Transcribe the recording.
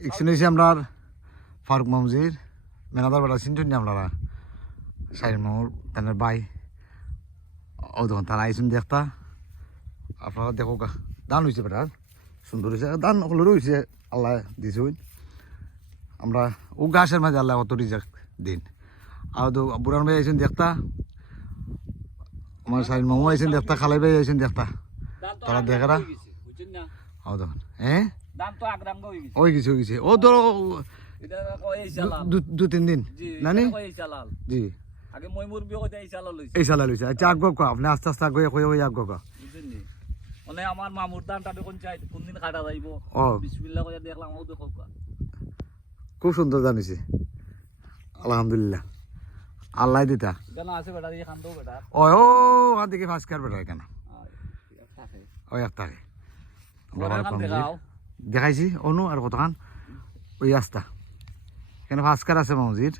একশনে হয়েছে আমরা ফারুক মামজির মেনাদার বেড়া চিন্তুন আপনারা সাইর মামুর তানের বাই ও তখন তারা আইসুন দেখতা আপনারা দেখো গা দান হয়েছে বেটার সুন্দর হয়েছে দান হলো রয়েছে আল্লাহ দিছুন আমরা ও গাছের মাঝে আল্লাহ অত রিজাক দিন আর তো বুড়ান ভাই আইসুন দেখতা আমার সাইর মামু আইসেন দেখতা খালাই ভাই আইসেন দেখতা তারা দেখারা ও তখন হ্যাঁ ওই গেছে ও ধরো দু তিন দিন নানি জি আগে মই মুরবি কইতে এই চালা লইছে এই সালা লইছে আচ্ছা আগ গো আপনি আস্তে আস্তে আগে কই আগ গো বুঝছেন মানে আমার মামুর দানটা কোন চাই কোন দিন কাটা যাইব ও বিসমিল্লাহ কইয়া দেখলাম ও দেখো খুব সুন্দর জানিছে আলহামদুলিল্লাহ আল্লাহ দিতা কেন আছে বেটা এই খান্দো বেটা ও আদিকে ফাস কার বেটা কেন ও একটা দেখাইছি অনু আর কতখান ওই রাস্তা কেন ফাস কার আছে মসজিদ